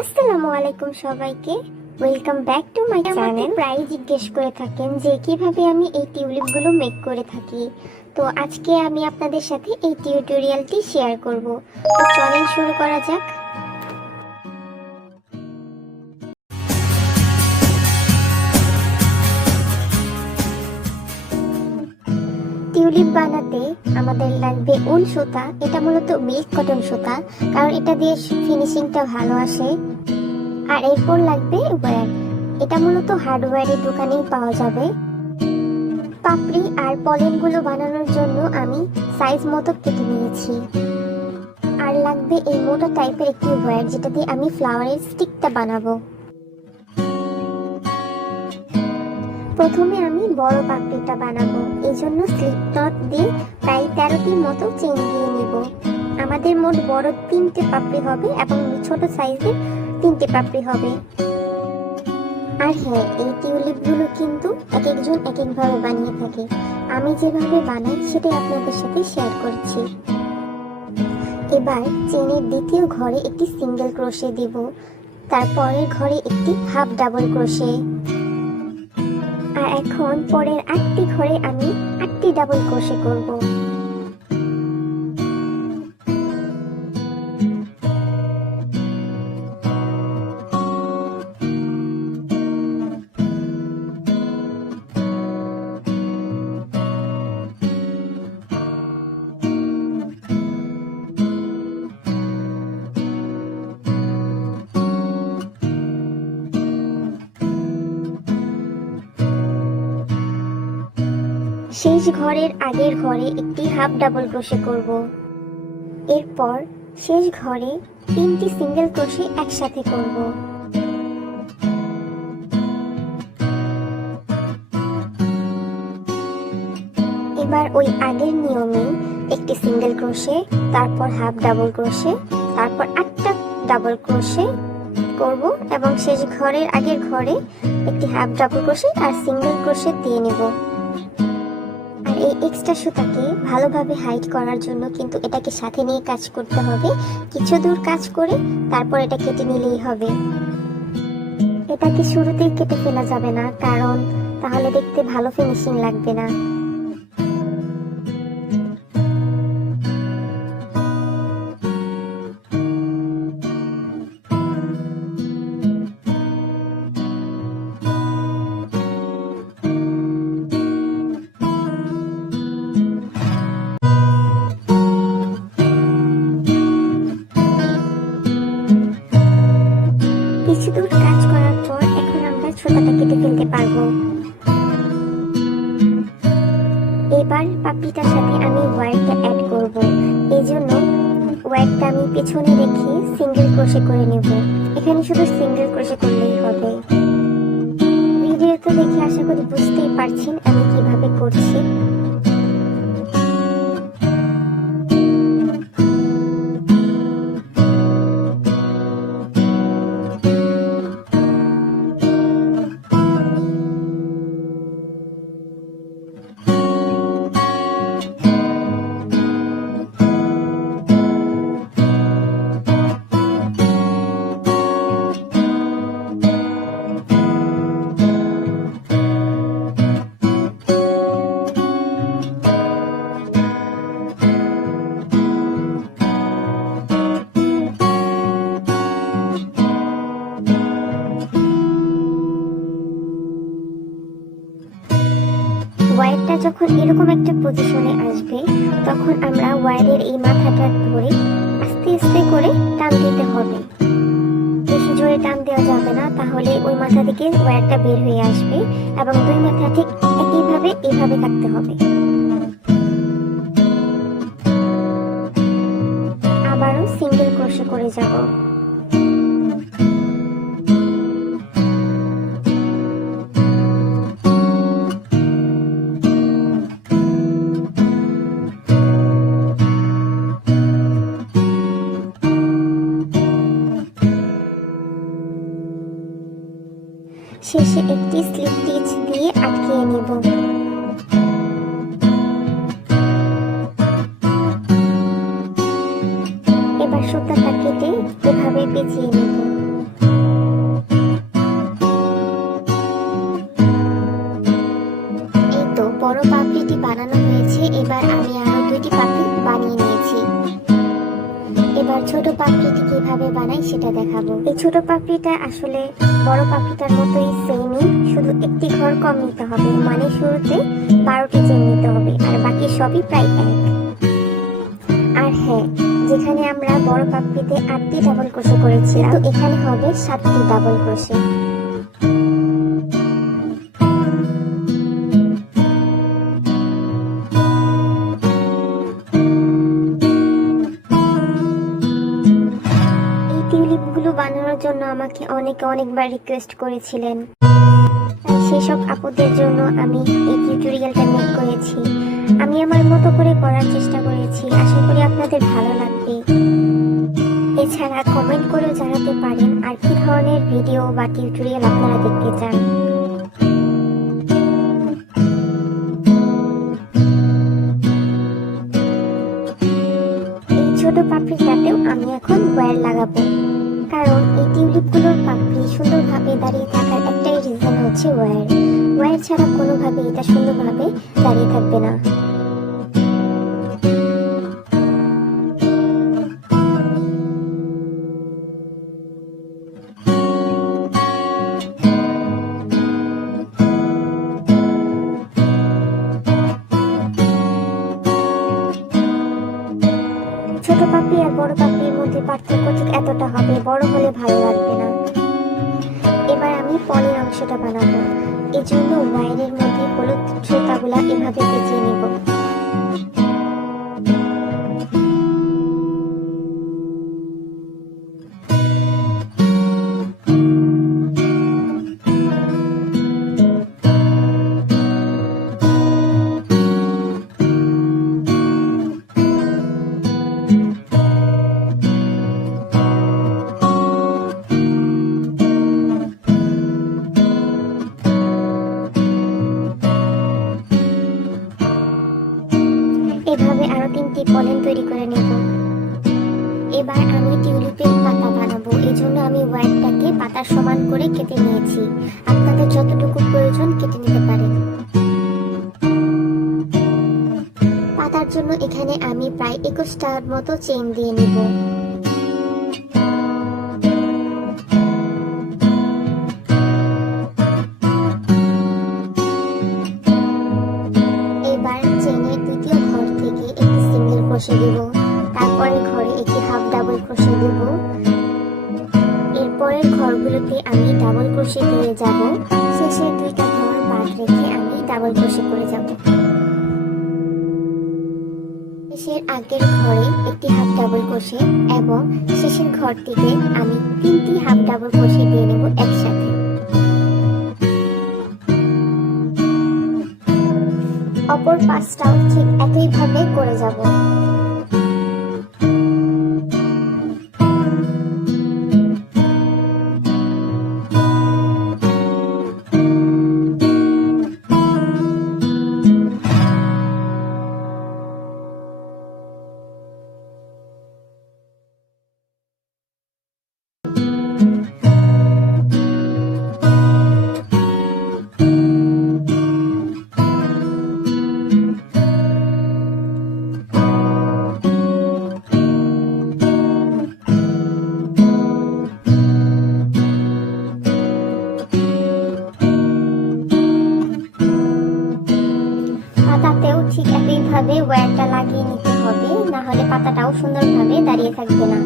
আসসালামু আলাইকুম সবাইকে, welcome back to my channel. প্রায় জিজ্ঞেস করে থাকেন যে কিভাবে আমি এই টিউলিপগুলো মেক করে থাকি। তো আজকে আমি আপনাদের সাথে এই টিউটোরিয়ালটি শেয়ার করব। তো চলেন শুরু করা যাক। টিউলিপ বানাতে আমাদের লাগবে উল সুতা। এটা মূলত মিল্ক কটন সুতা, কারণ এটা দিয়ে ফিনিশিংটা ভালো আসে। আর এরপর লাগবে ওয়্যার। এটা মূলত হার্ডওয়্যারের দোকানেই পাওয়া যাবে। পাপড়ি আর পলেনগুলো বানানোর জন্য আমি সাইজ মতো কেটে নিয়েছি। আর লাগবে এই মোটা টাইপের একটি ওয়্যার, যেটা দিয়ে আমি ফ্লাওয়ারের স্টিকটা বানাবো। প্রথমে আমি বড় পাপড়িটা বানাবো, এই জন্য স্লিপ নট দিয়ে প্রায় 13টির মতো চেইন দিয়ে নিব। আমাদের মোট বড় 3টে পাপড়ি হবে এবং ছোট সাইজের 3টে পাপড়ি হবে। আর হ্যাঁ, এই টিউলিপগুলো কিন্তু এক একজন এক একভাবে বানিয়ে থাকে। আমি যেভাবে বানাই সেটাই আপনাদের সাথে শেয়ার করছি। এবার চেনের দ্বিতীয় ঘরে একটি সিঙ্গেল ক্রোশে দিব, তারপরের ঘরে একটি হাফ ডাবল ক্রোশে। আর এখন পরের 8টি ঘরে আমি 8টি ডাবল ক্রোশে করব। শেষ ঘরের আগের ঘরে একটি হাফ ডাবল ক্রোশে করব। এরপর শেষ ঘরে 3টি সিঙ্গেল ক্রোশে একসাথে করব। এবার ওই আগের নিয়মে একটি সিঙ্গেল ক্রোশে, তারপর হাফ ডাবল ক্রোশে, তারপর 8টা ডাবল ক্রোশে করব এবং শেষ ঘরের আগের ঘরে একটি হাফ ডাবল ক্রোশে আর সিঙ্গেল ক্রোশে দিয়ে নেব। আর এই এক্সট্রা সুতাকে ভালোভাবে হাইড করার জন্য কিন্তু এটাকে সাথে নিয়ে কাজ করতে হবে। কিছু দূর কাজ করে তারপর এটা কেটে নিলেই হবে। এটাকে শুরুতেই কেটে ফেলা যাবে না, কারণ তাহলে দেখতে ভালো ফিনিশিং লাগবে না। কিছু দূর কাজ করার পর এখন আমরা সুতাটা কেটে ফেলতে পারবো। এবার পাপড়িটার সাথে আমি ওয়্যারটা অ্যাড করব। এই জন্য ওয়্যারটা আমি পেছনে রেখে সিঙ্গেল ক্রোশে করে নেব। এখানে শুধু সিঙ্গেল ক্রোশে করলেই হবে। ভিডিওতে দেখে আশা করি বুঝতেই পারছেন আমি কিভাবে করছি। ওয়্যারটা যখন এরকম একটা পজিশনে আসবে, তখন আমরা ওয়্যারের এই মাথাটা ধরে আস্তে আস্তে করে টান দিতে হবে। বেশি জোরে টান দেওয়া যাবে না, তাহলে ওই মাথা থেকে ওয়্যারটা বের হয়ে আসবে এবং দুই মাথা ঠিক একইভাবে এইভাবে কাটতে হবে। আবারও সিঙ্গেল ক্রোশে করে যাব। শেষে একটি স্লিপ স্টিচ দিয়ে আটকিয়ে নেব। এবার সুতাটা কেটে এভাবে পেঁচিয়ে নেব। পাপড়িটি কিভাবে বানাই সেটা দেখাবো। এই ছোট পাপড়িটা আসলে বড় পাপড়িটার মতোই সেমই, শুধু একটি ঘর কম নিতে হবে, মানে শুরুতে 12টি চেন নিতে হবে আর বাকি সবই প্রায় এক। আর হ্যাঁ, যেখানে আমরা বড় পাপড়িতে 8টি ডাবল ক্রোশে করেছিলাম, তো এখানে হবে 7টি ডাবল ক্রোশে। টিউলিপগুলো বানানোর জন্য আমাকে অনেকবার রিকোয়েস্ট করেছিলেন, সেই সব আপুদের জন্য আমি এই টিউটোরিয়ালটা মেক করেছি। আমি আমার মতো করে করার চেষ্টা করেছি, আশা করি আপনাদের ভালো লাগবে। এছাড়া কমেন্ট করেও জানাতে পারেন আর কি ধরনের ভিডিও বা টিউটোরিয়াল আপনারা দেখতে চান। এই ছোট পাপড়িটাতেও আমি এখন ওয়্যার লাগাবো, কারণ এই টিউলিপগুলোর পাপড়ি সুন্দরভাবে দাঁড়িয়ে থাকার একটাই রিজন হচ্ছে ওয়্যার ছাড়া কোনোভাবে এটা সুন্দরভাবে দাঁড়িয়ে থাকবে না। ছোট পাপড়ি আর বড় পাপড়ির মধ্যে পার্থক্য ঠিক এতটা হবে, বড় হলে ভালো লাগবে না। এবার আমি পরের অংশটা বানাবো, এজন্য ওয়্যারের মধ্যে হলুদ সুতাগুলা এভাবে পেঁচিয়ে নেব। এভাবে আরো 3টি পলেন তৈরি করে নেব। এবার আমি টিউলিপের পাতা বানাবো, এজন্য আমি ওয়্যারটাকে পাতার সমান করে কেটে নিয়েছি। আপনাদের যতটুকু প্রয়োজন কেটে নিতে পারেন। পাতার জন্য এখানে আমি প্রায় 21টার মতো চেইন দিয়ে নেব। ক্রোশে দেব, তারপরে ঘরে একটি হাফ ডাবল ক্রোশে দেব। এরপরের ঘরগুলোতে আমি ডাবল ক্রোশে দিয়ে যাব, শেষের 2টা ঘর বাদ রেখে আমি ডাবল ক্রোশে করে যাব। শেষের আগের ঘরে একটি হাফ ডাবল ক্রোশে এবং শেষের ঘর থেকে আমি 3টি হাফ ডাবল ক্রোশে দিয়ে নেব একসাথে। অপর পাশটাও ঠিক একইভাবে করে যাব। পাতাতেও ঠিক একইভাবে ওয়্যারটা লাগিয়ে নিতে হবে, না হলে পাতাটাও সুন্দরভাবে দাঁড়িয়ে থাকবে না।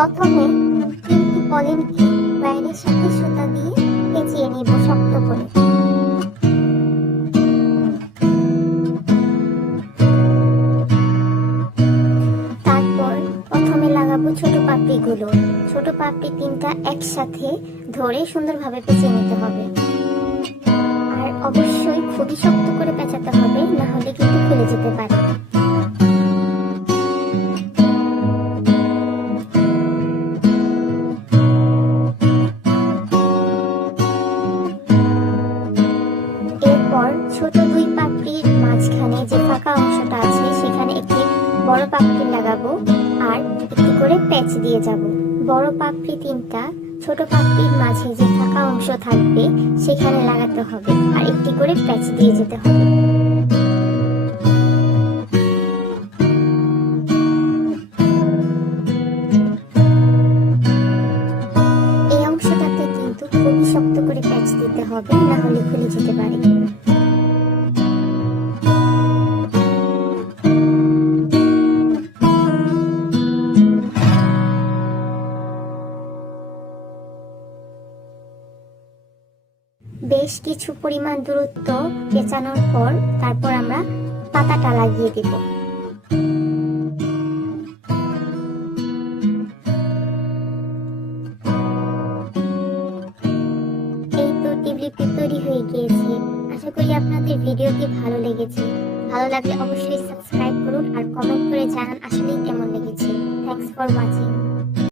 প্রথমে 3টি পলিনকে বাইরের সাথে সুতা দিয়ে পেঁচিয়ে নিব শক্ত করে। তারপর প্রথমে লাগাবো ছোট পাপড়িগুলো। ছোট পাপড়ি 3টা একসাথে ধরে সুন্দরভাবে পেঁচিয়ে নিতে হবে। আর অবশ্যই খুবই শক্ত করে পেঁচাতে হবে, না হলে কিন্তু খুলে যেতে পারে। ছোট 2 পাপড়ির মাঝখানে যে ফাঁকা অংশটা আছে সেখানে একটি বড় পাপড়ি লাগাবো আর একটি করে প্যাচ দিয়ে যাব। বড় পাপড়ি 3টা ছোট পাপড়ির মাঝে যে ফাঁকা অংশ থাকবে সেখানে লাগাতে হবে আর একটি করে প্যাচ দিয়ে যেতে হবে। এই অংশটাতে কিন্তু খুবই শক্ত করে প্যাচ দিতে হবে, না হলে খুলে যেতে পারে। বেশ কিছু পরিমাণ দূরত্ব পেঁচানোর পর তারপর আমরা পাতাটা লাগিয়ে দেব। এই তো টিউলিপটি তৈরি হয়ে গিয়েছে। আশা করি আপনাদের ভিডিওটি ভালো লেগেছে। ভালো লাগলে অবশ্যই সাবস্ক্রাইব করুন আর কমেন্ট করে জানান আসলেই কেমন লেগেছে। Thanks for watching.